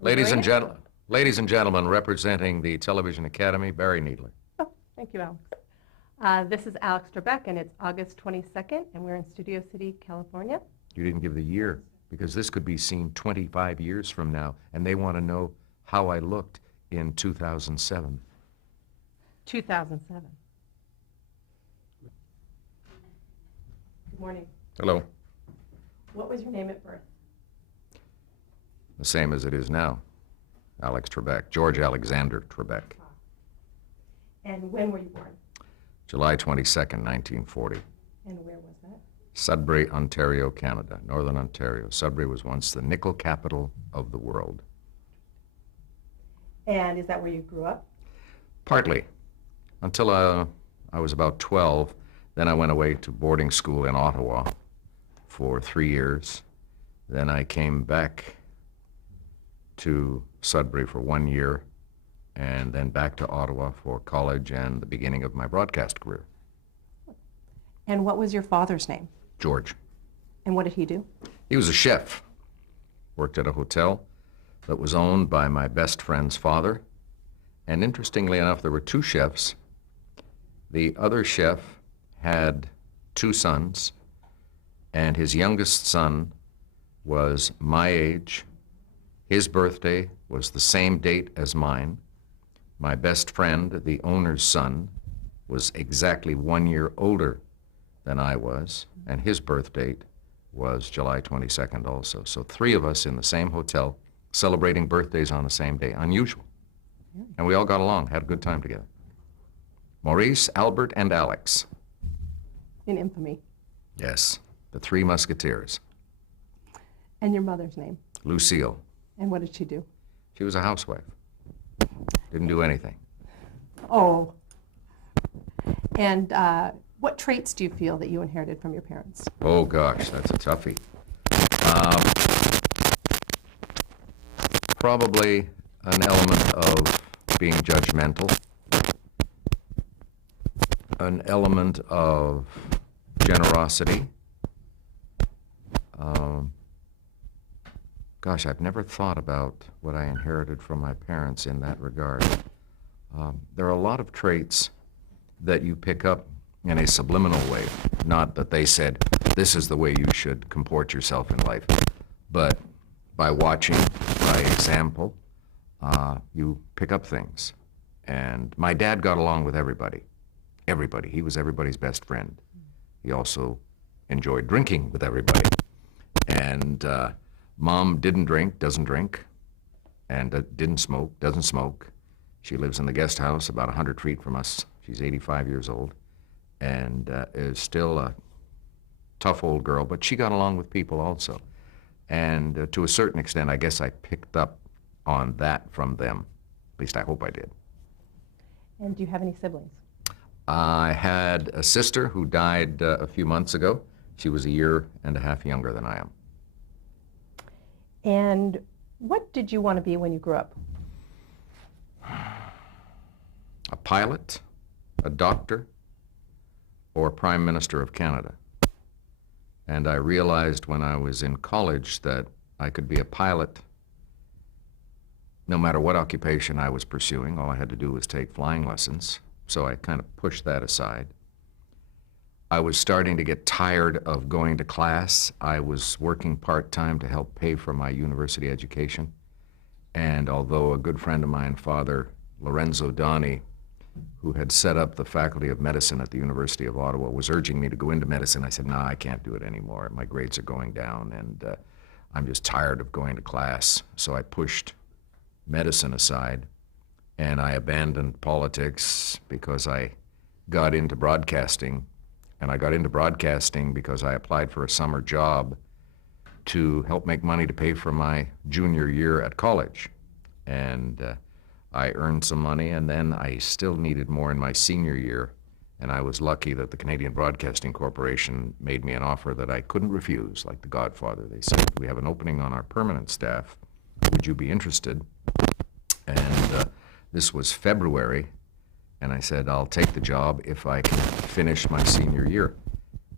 Ladies and Bring it. gentlemen, ladies and gentlemen, representing the Television Academy, Barry Needler. Oh, thank you, Alex. This is Alex Trebek, and it's August 22nd, and we're in Studio City, California. You didn't give the year, because this could be seen 25 years from now, and they want to know how I looked in 2007. 2007. Good morning. Hello. What was your name at birth? The same as it is now. Alex Trebek, George Alexander Trebek. And when were you born? July 22nd, 1940. And where was that? Sudbury, Ontario, Canada, Northern Ontario. Sudbury was once the nickel capital of the world. And is that where you grew up? Partly. Until I was about 12. Then I went away to boarding school in Ottawa for 3 years. Then I came back to Sudbury for 1 year, and then back to Ottawa for college and the beginning of my broadcast career. And what was your father's name? George. And what did he do? He was a chef. Worked at a hotel that was owned by my best friend's father. And interestingly enough, there were two chefs. The other chef had two sons, and his youngest son was my age. His birthday was the same date as mine. My best friend, the owner's son, was exactly 1 year older than I was, and his birth date was July 22nd also. So three of us in the same hotel celebrating birthdays on the same day. Unusual. And we all got along, had a good time together. Maurice, Albert, and Alex. In infamy. Yes, the Three Musketeers. And your mother's name? Lucille. And what did she do? She was a housewife. Didn't do anything. Oh. And what traits do you feel that you inherited from your parents? Oh gosh, that's a toughie. Probably an element of being judgmental, an element of generosity. Gosh, I've never thought about what I inherited from my parents in that regard. There are a lot of traits that you pick up in a subliminal way. Not that they said, this is the way you should comport yourself in life, but by watching, by example, you pick up things. And my dad got along with everybody. Everybody. He was everybody's best friend. He also enjoyed drinking with everybody. And Mom didn't drink, doesn't drink, and didn't smoke, doesn't smoke. She lives in the guest house about 100 feet from us. She's 85 years old and is still a tough old girl, but she got along with people also. And to a certain extent, I guess I picked up on that from them. At least I hope I did. And do you have any siblings? I had a sister who died a few months ago. She was 1.5 years younger than I am. And what did you want to be when you grew up? A pilot, a doctor, or Prime Minister of Canada. And I realized when I was in college that I could be a pilot no matter what occupation I was pursuing. All I had to do was take flying lessons, so I kind of pushed that aside. I was starting to get tired of going to class. I was working part-time to help pay for my university education. And although a good friend of mine, Father Lorenzo Donnie, who had set up the Faculty of Medicine at the University of Ottawa, was urging me to go into medicine, I said, no, I can't do it anymore. My grades are going down, and I'm just tired of going to class. So I pushed medicine aside, and I abandoned politics because I got into broadcasting. And I got into broadcasting because I applied for a summer job to help make money to pay for my junior year at college. And I earned some money, and then I still needed more in my senior year. And I was lucky that the Canadian Broadcasting Corporation made me an offer that I couldn't refuse, like the Godfather. They said, we have an opening on our permanent staff. Would you be interested? And this was February. And I said, I'll take the job if I can finish my senior year.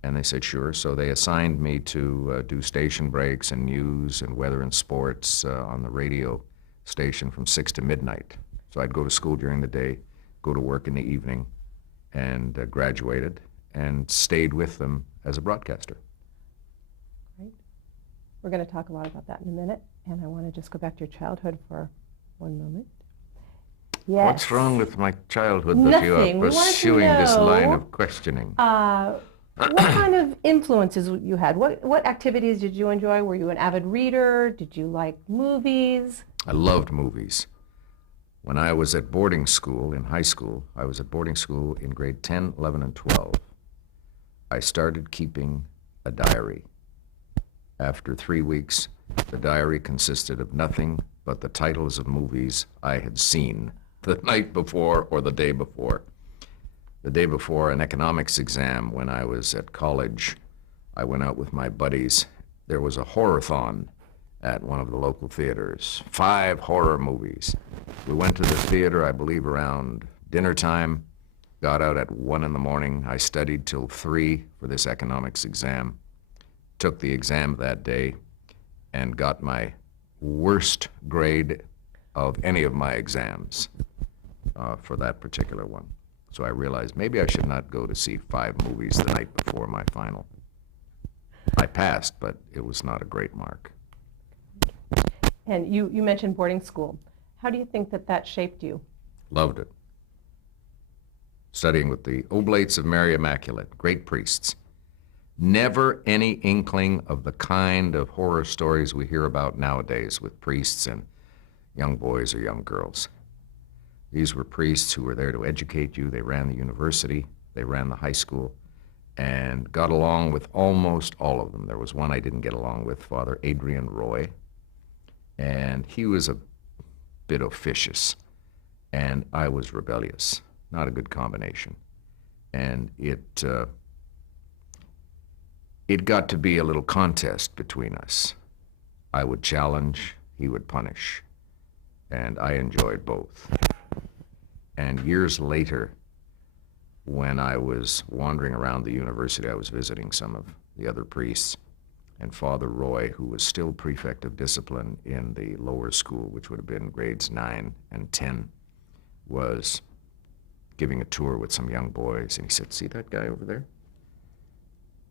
And they said, sure. So they assigned me to do station breaks and news and weather and sports on the radio station from 6 to midnight. So I'd go to school during the day, go to work in the evening, and graduated and stayed with them as a broadcaster. Right. We're going to talk a lot about that in a minute, and I want to just go back to your childhood for one moment. Yes. What's wrong with my childhood that you Nothing. are We wanted to pursuing this line know, of questioning? What kind of influences you had? What activities did you enjoy? Were you an avid reader? Did you like movies? I loved movies. When I was at boarding school in high school, I was at boarding school in grade 10, 11, and 12. I started keeping a diary. After 3 weeks, the diary consisted of nothing but the titles of movies I had seen the night before or the day before. The day before an economics exam when I was at college, I went out with my buddies. There was a horror-thon at one of the local theaters, 5 horror movies. We went to the theater, I believe, around dinner time, got out at 1 in the morning. I studied till 3 for this economics exam, took the exam that day, and got my worst grade of any of my exams for that particular one. So I realized maybe I should not go to see 5 movies the night before my final. I passed, but it was not a great mark. And you mentioned boarding school. How do you think that shaped you? Loved it. Studying with the Oblates of Mary Immaculate, great priests. Never any inkling of the kind of horror stories we hear about nowadays with priests and young boys or young girls. These were priests who were there to educate you. They ran the university, they ran the high school, and got along with almost all of them. There was one I didn't get along with, Father Adrian Roy, and he was a bit officious, and I was rebellious. Not a good combination. And it got to be a little contest between us. I would challenge, he would punish, and I enjoyed both. And years later, when I was wandering around the university, I was visiting some of the other priests, and Father Roy, who was still prefect of discipline in the lower school, which would have been grades 9 and 10, was giving a tour with some young boys, and he said, "See that guy over there?"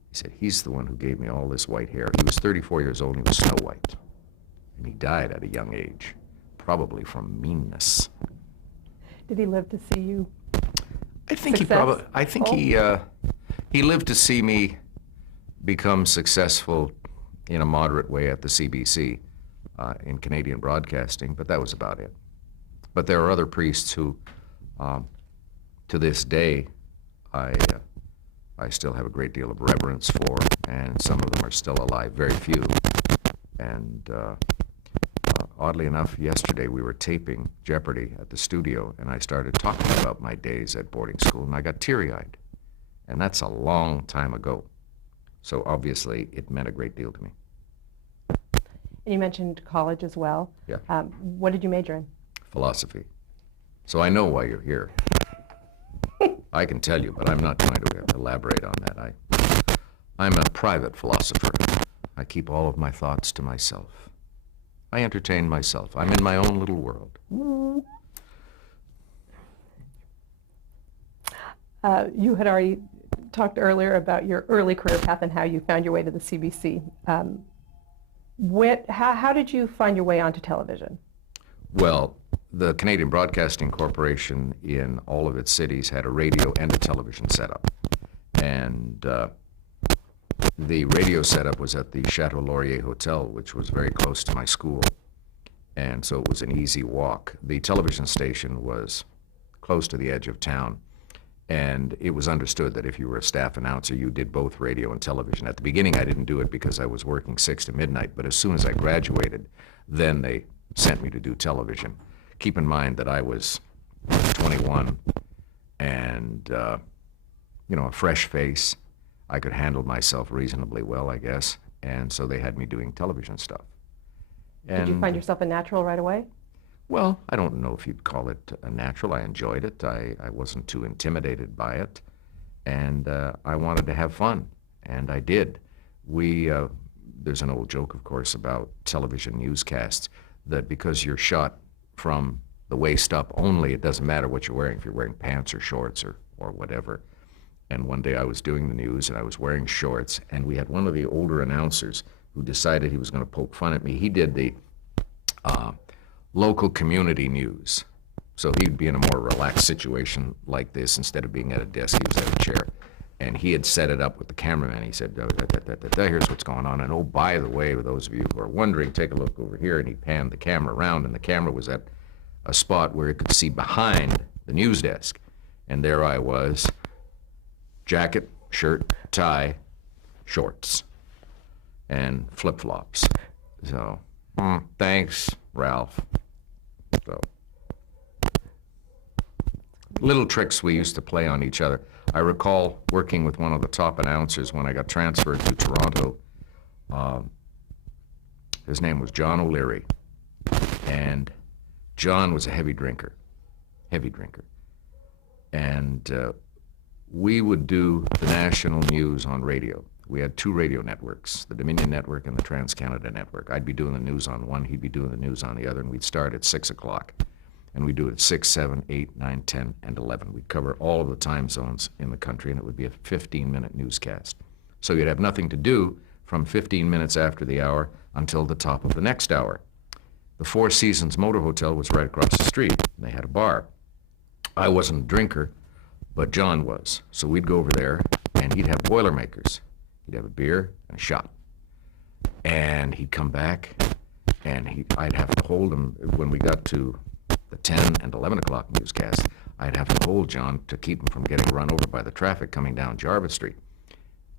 He said, "He's the one who gave me all this white hair." He was 34 years old, and he was Snow White, and he died at a young age, probably from meanness. Did he live to see you? I think he lived to see me become successful in a moderate way at the CBC in Canadian broadcasting, but that was about it. But there are other priests who, to this day, I still have a great deal of reverence for, and some of them are still alive, very few. And oddly enough, yesterday we were taping Jeopardy at the studio, and I started talking about my days at boarding school, and I got teary-eyed. And that's a long time ago. So obviously, it meant a great deal to me. And you mentioned college as well. Yeah. What did you major in? Philosophy. So I know why you're here. I can tell you, but I'm not going to elaborate on that. I'm a private philosopher. I keep all of my thoughts to myself. I entertain myself. I'm in my own little world. You had already talked earlier about your early career path and how you found your way to the CBC. How did you find your way onto television? Well, the Canadian Broadcasting Corporation in all of its cities had a radio and a television setup. And the radio setup was at the Chateau Laurier Hotel, which was very close to my school. And so it was an easy walk. The television station was close to the edge of town. And it was understood that if you were a staff announcer, you did both radio and television. At the beginning, I didn't do it because I was working 6 to midnight, but as soon as I graduated, then they sent me to do television. Keep in mind that I was 21 and, a fresh face. I could handle myself reasonably well, I guess, and so they had me doing television stuff. Did you find yourself a natural right away? Well, I don't know if you'd call it a natural. I enjoyed it. I wasn't too intimidated by it, and I wanted to have fun, and I did. There's an old joke, of course, about television newscasts, that because you're shot from the waist up only. It doesn't matter what you're wearing, if you're wearing pants or shorts or whatever. And one day I was doing the news and I was wearing shorts, and we had one of the older announcers who decided he was going to poke fun at me. He did the local community news. So he'd be in a more relaxed situation like this. Instead of being at a desk, he was at a chair. And he had set it up with the cameraman. He said, here's what's going on. And oh, by the way, for those of you who are wondering, take a look over here. And he panned the camera around, and the camera was at a spot where it could see behind the news desk. And there I was, jacket, shirt, tie, shorts, and flip-flops. So, thanks, Ralph. So, little tricks we used to play on each other. I recall working with one of the top announcers when I got transferred to Toronto. His name was John O'Leary, and John was a heavy drinker. And we would do the national news on radio. We had two radio networks, the Dominion Network and the Trans-Canada Network. I'd be doing the news on one, he'd be doing the news on the other, and we'd start at 6 o'clock. And we'd do it at 6, 7, 8, 9, 10, and 11. We'd cover all of the time zones in the country, and it would be a 15-minute newscast. So you'd have nothing to do from 15 minutes after the hour until the top of the next hour. The Four Seasons Motor Hotel was right across the street, and they had a bar. I wasn't a drinker, but John was. So we'd go over there, and he'd have Boilermakers. He'd have a beer and a shot. And he'd come back, and I'd have to hold him when we got to the 10 and 11 o'clock newscast. I'd have to hold John to keep him from getting run over by the traffic coming down Jarvis Street.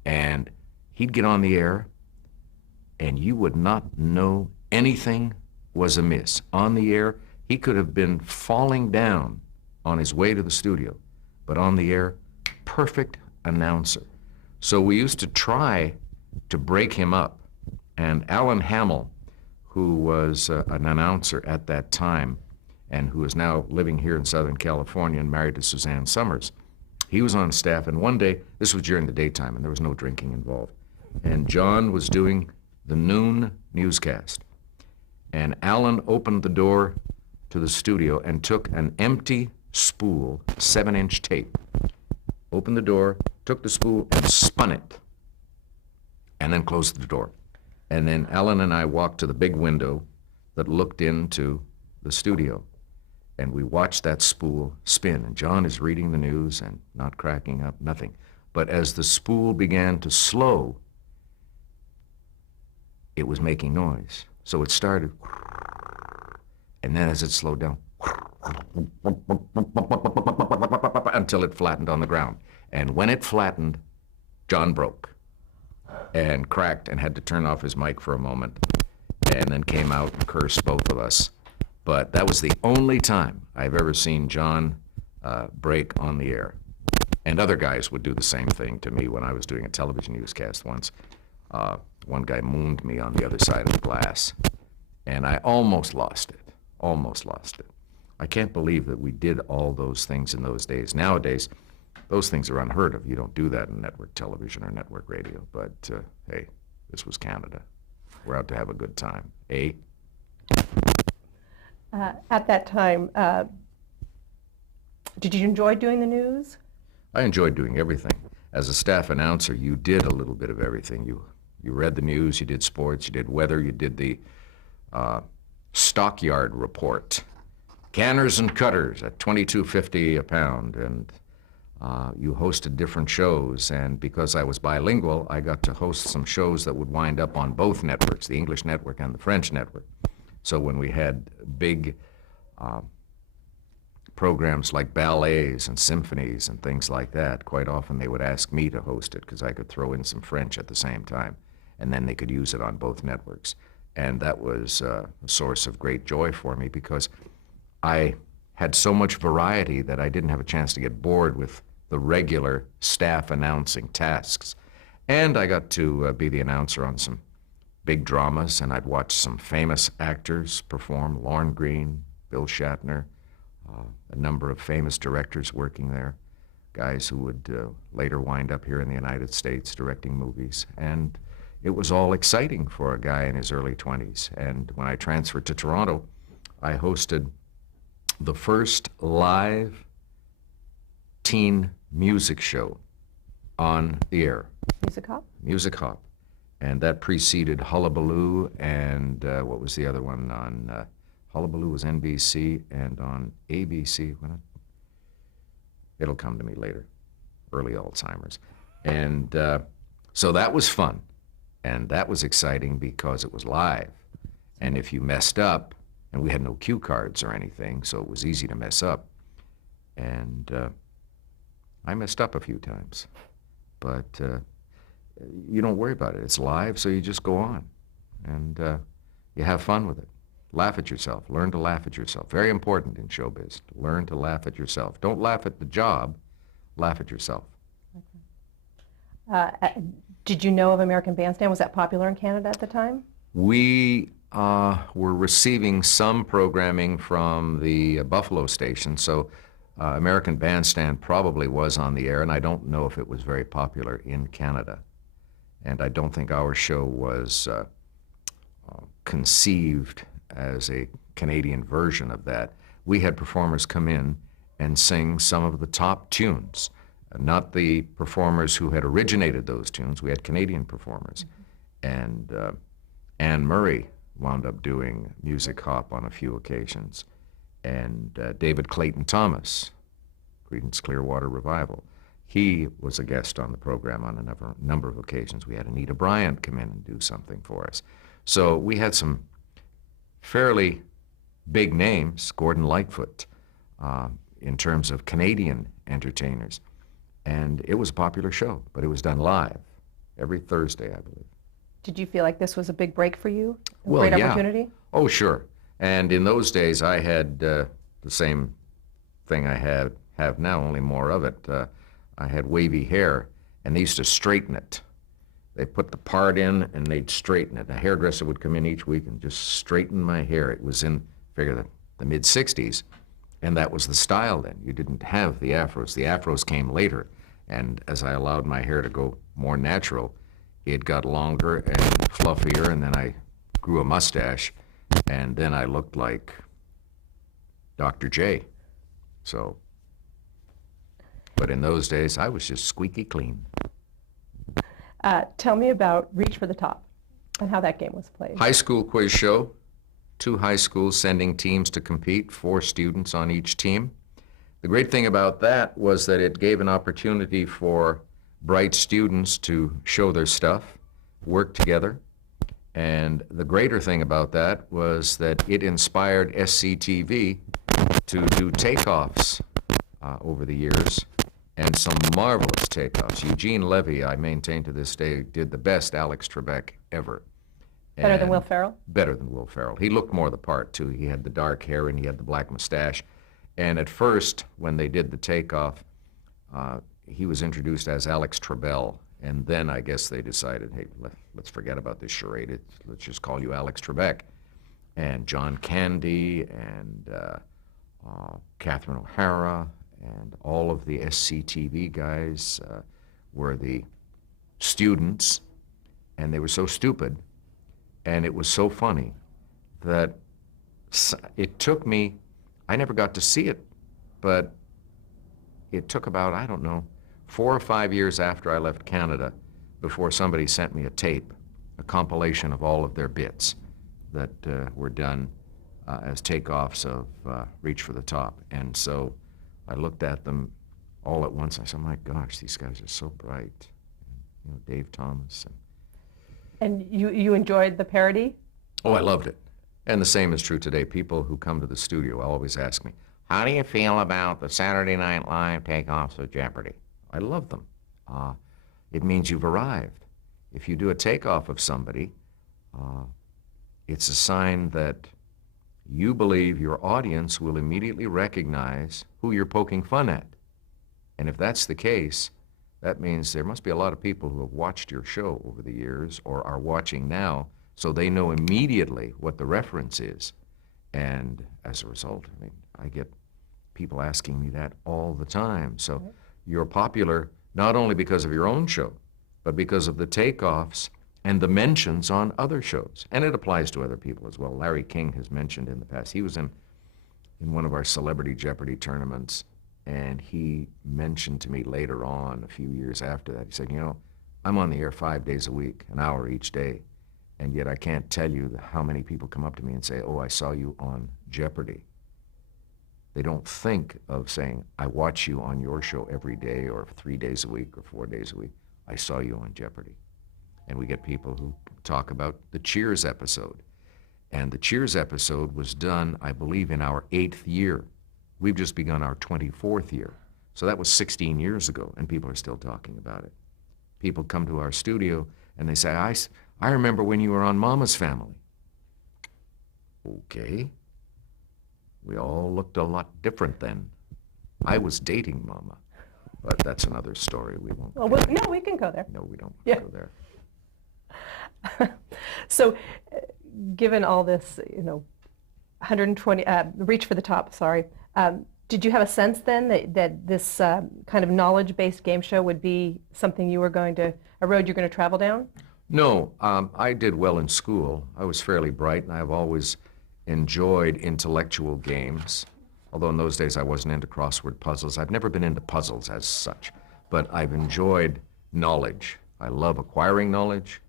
And he'd get on the air, and you would not know anything was amiss. On the air, he could have been falling down on his way to the studio, but on the air, perfect announcer. So we used to try to break him up. And Alan Hamill, who was an announcer at that time, and who is now living here in Southern California and married to Suzanne Summers, he was on staff. And one day, this was during the daytime, and there was no drinking involved, and John was doing the noon newscast. And Alan opened the door to the studio and took an empty spool, 7-inch tape, opened the door, took the spool, and spun it, and then closed the door. And then Alan and I walked to the big window that looked into the studio, and we watched that spool spin. And John is reading the news and not cracking up, nothing. But as the spool began to slow, it was making noise. So it started, and then as it slowed down, until it flattened on the ground. And when it flattened, John broke and cracked and had to turn off his mic for a moment, and then came out and cursed both of us. But that was the only time I've ever seen John break on the air. And other guys would do the same thing to me when I was doing a television newscast once. One guy mooned me on the other side of the glass, and I almost lost it. I can't believe that we did all those things in those days. Nowadays, those things are unheard of. You don't do that in network television or network radio. But, hey, this was Canada. We're out to have a good time. Eh? At that time, did you enjoy doing the news? I enjoyed doing everything. As a staff announcer, you did a little bit of everything. You read the news, you did sports, you did weather, you did the stockyard report. Canners and cutters at $22.50 a pound, and you hosted different shows. And because I was bilingual, I got to host some shows that would wind up on both networks, the English network and the French network. So when we had big programs like ballets and symphonies and things like that, quite often they would ask me to host it because I could throw in some French at the same time, and then they could use it on both networks. And that was a source of great joy for me because I had so much variety that I didn't have a chance to get bored with the regular staff announcing tasks. And I got to be the announcer on some big dramas, and I'd watch some famous actors perform, Lorne Greene, Bill Shatner, a number of famous directors working there, guys who would later wind up here in the United States directing movies. And it was all exciting for a guy in his early 20s. And when I transferred to Toronto, I hosted the first live teen music show on the air. Music Hop? Music Hop. And that preceded Hullabaloo and what was the other one on Hullabaloo was NBC, and on ABC, it'll come to me later, early Alzheimer's. And so that was fun, and that was exciting because it was live. And if you messed up, and we had no cue cards or anything, so it was easy to mess up. And I messed up a few times, but you don't worry about it. It's live, so you just go on, and you have fun with it. Laugh at yourself. Learn to laugh at yourself. Very important in showbiz. Learn to laugh at yourself. Don't laugh at the job. Laugh at yourself. Okay. Did you know of American Bandstand? Was that popular in Canada at the time? We were receiving some programming from the Buffalo station, so American Bandstand probably was on the air, and I don't know if it was very popular in Canada. And I don't think our show was conceived as a Canadian version of that. We had performers come in and sing some of the top tunes, not the performers who had originated those tunes. We had Canadian performers. And Anne Murray wound up doing Music Hop on a few occasions. And David Clayton Thomas, Creedence Clearwater Revival. He was a guest on the program on a number of occasions. We had Anita Bryant come in and do something for us. So we had some fairly big names, Gordon Lightfoot, in terms of Canadian entertainers. And it was a popular show, but it was done live every Thursday, I believe. Did you feel like this was a big break for you? Well, great yeah. opportunity? Oh, sure. And in those days, I had the same thing I have now, only more of it. I had wavy hair, and they used to straighten it. They put the part in, and they'd straighten it. A hairdresser would come in each week and just straighten my hair. It was in, figure, the mid-'60s, and that was the style then. You didn't have the afros. The afros came later, and as I allowed my hair to go more natural, it got longer and fluffier, and then I grew a mustache, and then I looked like Dr. J. So, but in those days, I was just squeaky clean. Tell me about Reach for the Top and how that game was played. High school quiz show, 2 high schools sending teams to compete, 4 students on each team. The great thing about that was that it gave an opportunity for bright students to show their stuff, work together. And the greater thing about that was that it inspired SCTV to do takeoffs over the years, and some marvelous takeoffs. Eugene Levy, I maintain to this day, did the best Alex Trebek ever. Better than Will Ferrell? Better than Will Ferrell. He looked more the part, too. He had the dark hair and he had the black mustache. And at first, when they did the takeoff, he was introduced as Alex Trebell. And then I guess they decided, hey, let's forget about this charade. Let's just call you Alex Trebek. And John Candy and Catherine O'Hara and all of the SCTV guys were the students, and they were so stupid, and it was so funny that it took me, I never got to see it, but it took about, I don't know, 4 or 5 years after I left Canada before somebody sent me a tape, a compilation of all of their bits that were done as takeoffs of Reach for the Top. And so I looked at them all at once. I said, my gosh, these guys are so bright. You know, Dave Thomas. And you enjoyed the parody? Oh, I loved it. And the same is true today. People who come to the studio always ask me, how do you feel about the Saturday Night Live takeoffs of Jeopardy? I love them. It means you've arrived. If you do a takeoff of somebody, it's a sign that you believe your audience will immediately recognize who you're poking fun at. And if that's the case, that means there must be a lot of people who have watched your show over the years or are watching now, so they know immediately what the reference is. And as a result, I mean, I get people asking me that all the time. So you're popular not only because of your own show, but because of the takeoffs and the mentions on other shows. And it applies to other people as well. Larry King has mentioned in the past. He was in in one of our Celebrity Jeopardy tournaments, and he mentioned to me later on, a few years after that, he said, you know, I'm on the air 5 days a week, an hour each day, and yet I can't tell you how many people come up to me and say, oh, I saw you on Jeopardy. They don't think of saying, I watch you on your show every day or 3 days a week or 4 days a week. I saw you on Jeopardy. And we get people who talk about the Cheers episode. And the Cheers episode was done, I believe, in our 8th year. We've just begun our 24th year. So that was 16 years ago, and people are still talking about it. People come to our studio and they say, I remember when you were on Mama's Family. Okay. We all looked a lot different then. I was dating Mama, but that's another story. We won't. Well, no, we can go there. No, we don't Yeah. go there. So, given all this, 120, reach for the top, sorry, did you have a sense then that this kind of knowledge-based game show would be something a road you're going to travel down? No, I did well in school. I was fairly bright, and I've always enjoyed intellectual games, although in those days I wasn't into crossword puzzles. I've never been into puzzles as such, but I've enjoyed knowledge. I love acquiring knowledge,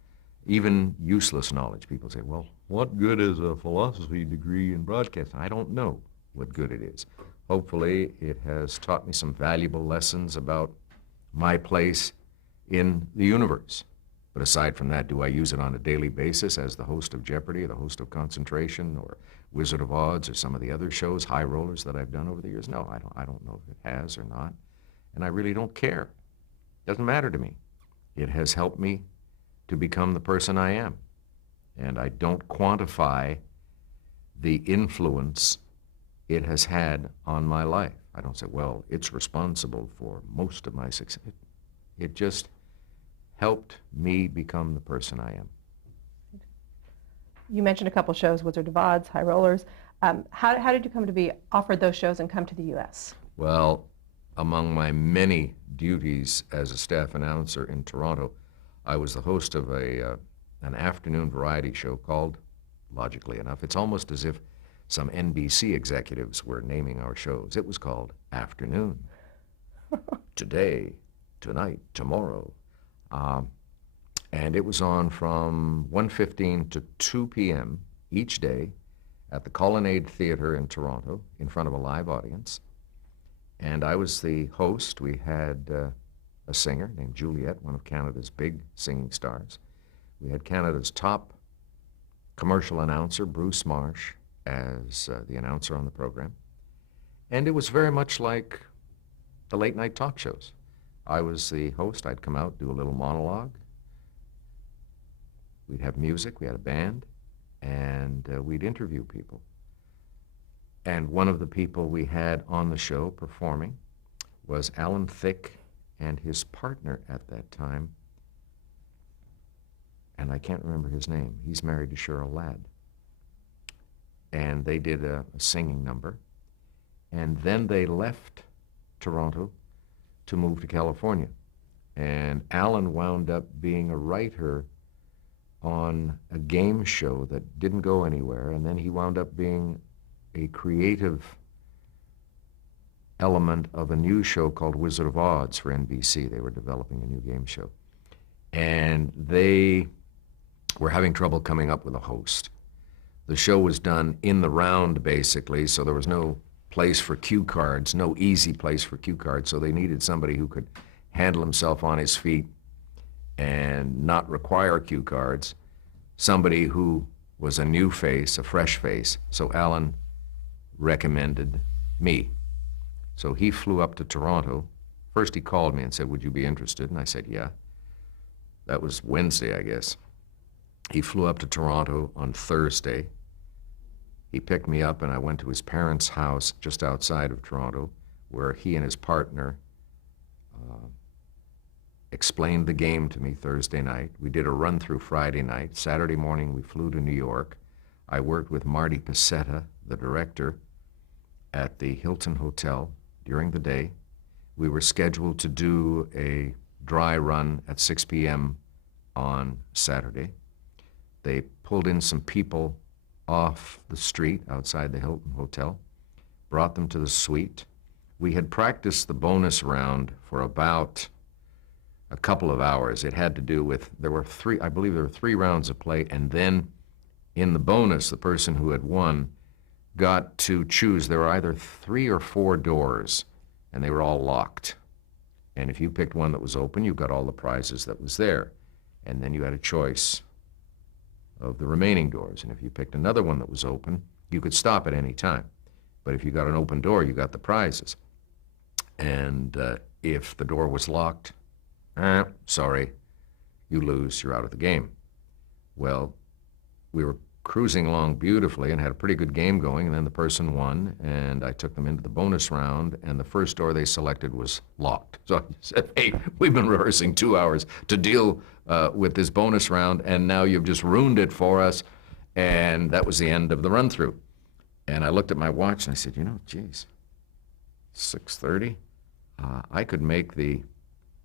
even useless knowledge. People say, well, what good is a philosophy degree in broadcasting? I don't know what good it is. Hopefully, it has taught me some valuable lessons about my place in the universe. But aside from that, do I use it on a daily basis as the host of Jeopardy, or the host of Concentration, or Wizard of Odds, or some of the other shows, High Rollers, that I've done over the years? No, I don't know if it has or not, and I really don't care. It doesn't matter to me. It has helped me to become the person I am, and I don't quantify the influence it has had on my life. I don't say, well, it's responsible for most of my success. It just helped me become the person I am. You mentioned a couple shows, Wizard of Odds, High Rollers. How did you come to be offered those shows and come to the U.S.? Well, among my many duties as a staff announcer in Toronto, I was the host of an afternoon variety show called, logically enough, it's almost as if some NBC executives were naming our shows. It was called Afternoon. Today, tonight, tomorrow. And it was on from 1:15 to 2 p.m. each day at the Colonnade Theatre in Toronto in front of a live audience. And I was the host. We had a singer named Juliet, one of Canada's big singing stars. We had Canada's top commercial announcer, Bruce Marsh, as the announcer on the program. And it was very much like the late night talk shows. I was the host. I'd come out, do a little monologue. We'd have music. We had a band. And we'd interview people. And one of the people we had on the show performing was Alan Thicke and his partner at that time. And I can't remember his name. He's married to Cheryl Ladd. And they did a singing number. And then they left Toronto to move to California. And Alan wound up being a writer on a game show that didn't go anywhere, and then he wound up being a creative element of a new show called Wizard of Odds for NBC. They were developing a new game show. And they were having trouble coming up with a host. The show was done in the round, basically, so there was no place for cue cards, no easy place for cue cards, so they needed somebody who could handle himself on his feet and not require cue cards, somebody who was a new face, a fresh face. So Alan recommended me. So he flew up to Toronto. First he called me and said, would you be interested? And I said, yeah. That was Wednesday, I guess. He flew up to Toronto on Thursday. He picked me up and I went to his parents' house just outside of Toronto, where he and his partner explained the game to me Thursday night. We did a run-through Friday night. Saturday morning, we flew to New York. I worked with Marty Pacetta, the director, at the Hilton Hotel during the day. We were scheduled to do a dry run at 6 p.m. on Saturday. They pulled in some people off the street outside the Hilton Hotel. brought them to the suite. We had practiced the bonus round for about a couple of hours. It had to do with, I believe there were 3 rounds of play, and then in the bonus, the person who had won got to choose. There were either 3 or 4 doors, and they were all locked. And if you picked one that was open, you got all the prizes that was there. And then you had a choice of the remaining doors. And if you picked another one that was open, you could stop at any time. But if you got an open door, you got the prizes. And if the door was locked, sorry, you lose, you're out of the game. Well, we were cruising along beautifully and had a pretty good game going, and then the person won, and I took them into the bonus round, and the first door they selected was locked. So I said, hey, we've been rehearsing 2 hours to deal with this bonus round, and now you've just ruined it for us. And that was the end of the run-through. And I looked at my watch and I said, geez, 6:30? I could make the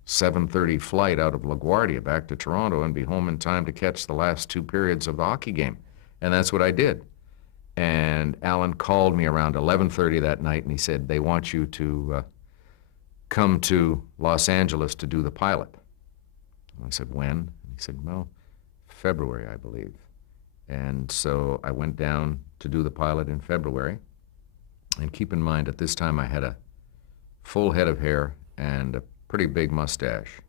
7:30 flight out of LaGuardia back to Toronto and be home in time to catch the last 2 periods of the hockey game. And that's what I did. And Alan called me around 11:30 that night, and he said, they want you to come to Los Angeles to do the pilot. And I said, when? And he said, well, February, I believe. And so I went down to do the pilot in February. And keep in mind, at this time I had a full head of hair and a pretty big mustache.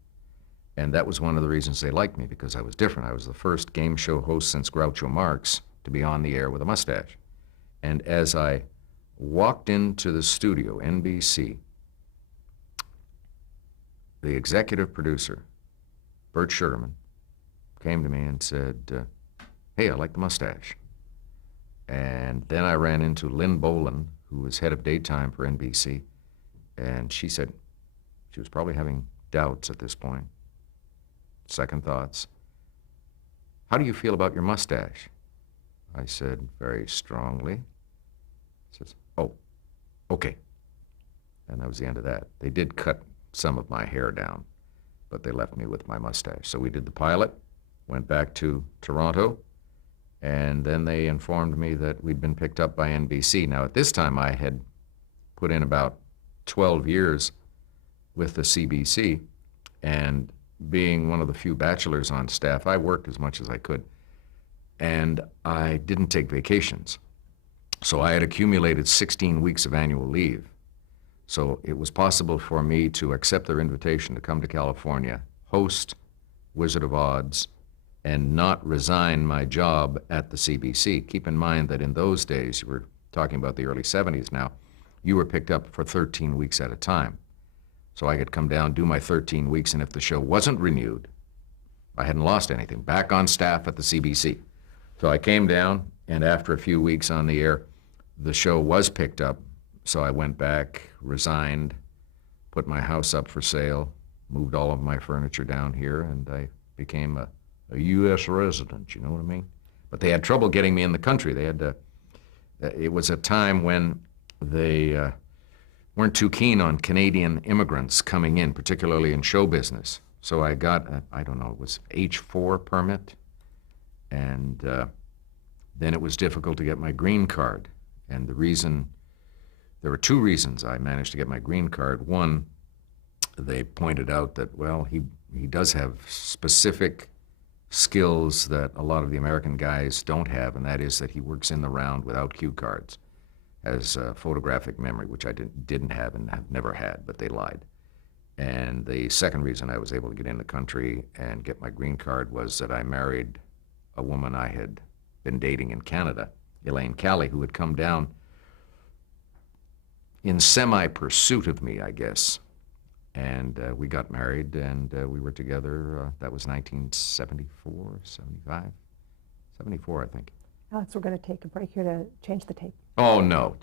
And that was one of the reasons they liked me, because I was different. I was the first game show host since Groucho Marx to be on the air with a mustache. And as I walked into the studio, NBC, the executive producer, Bert Sugarman, came to me and said, hey, I like the mustache. And then I ran into Lynn Boland, who was head of daytime for NBC, and she said she was probably having doubts at this point, second thoughts. How do you feel about your mustache? I said very strongly. She says, oh, okay. And that was the end of that. They did cut some of my hair down, but they left me with my mustache. So we did the pilot, went back to Toronto, and then they informed me that we'd been picked up by NBC. Now, at this time, I had put in about 12 years with the CBC, and being one of the few bachelors on staff, I worked as much as I could, and I didn't take vacations. So I had accumulated 16 weeks of annual leave. So it was possible for me to accept their invitation to come to California, host Wizard of Odds, and not resign my job at the CBC. Keep in mind that in those days, we're talking about the early 70s now, you were picked up for 13 weeks at a time. So I could come down, do my 13 weeks, and if the show wasn't renewed, I hadn't lost anything, back on staff at the CBC. So I came down, and after a few weeks on the air, the show was picked up. So I went back, resigned, put my house up for sale, moved all of my furniture down here, and I became a U.S. resident, you know what I mean? But they had trouble getting me in the country. They had to, it was a time when they weren't too keen on Canadian immigrants coming in, particularly in show business. So I got, I don't know, it was H-4 permit, and then it was difficult to get my green card. And the reason, there were 2 reasons I managed to get my green card. One, they pointed out that, well, he does have specific skills that a lot of the American guys don't have, and that is that he works in the round without cue cards, has photographic memory, which I didn't have and have never had, but they lied. And the second reason I was able to get in the country and get my green card was that I married a woman I had been dating in Canada, Elaine Calley, who had come down in semi-pursuit of me, I guess. And we got married, and we were together, that was 1974, 75, 74, I think. Alex, we're going to take a break here to change the tape. Oh, no.